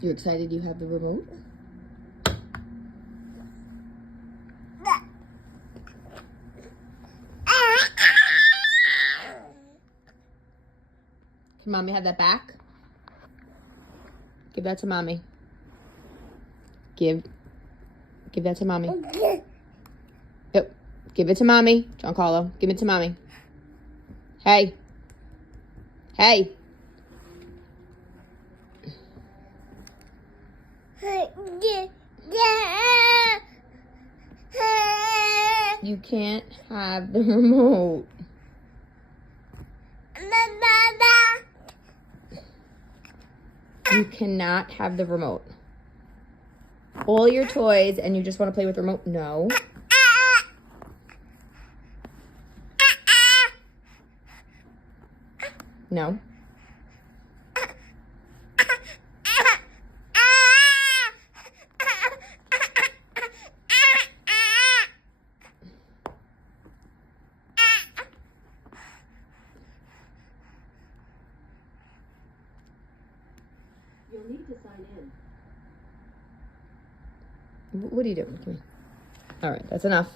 You excited you have the remote? Can mommy have that back? Give that to mommy. Give that to mommy. Yep. Give it to mommy. Giancarlo, give it to mommy. Hey. Hey. You can't have the remote. You cannot have the remote. All your toys and you just want to play with the remote? No. No. You'll need to sign in. What are you doing? Come here. All right, that's enough.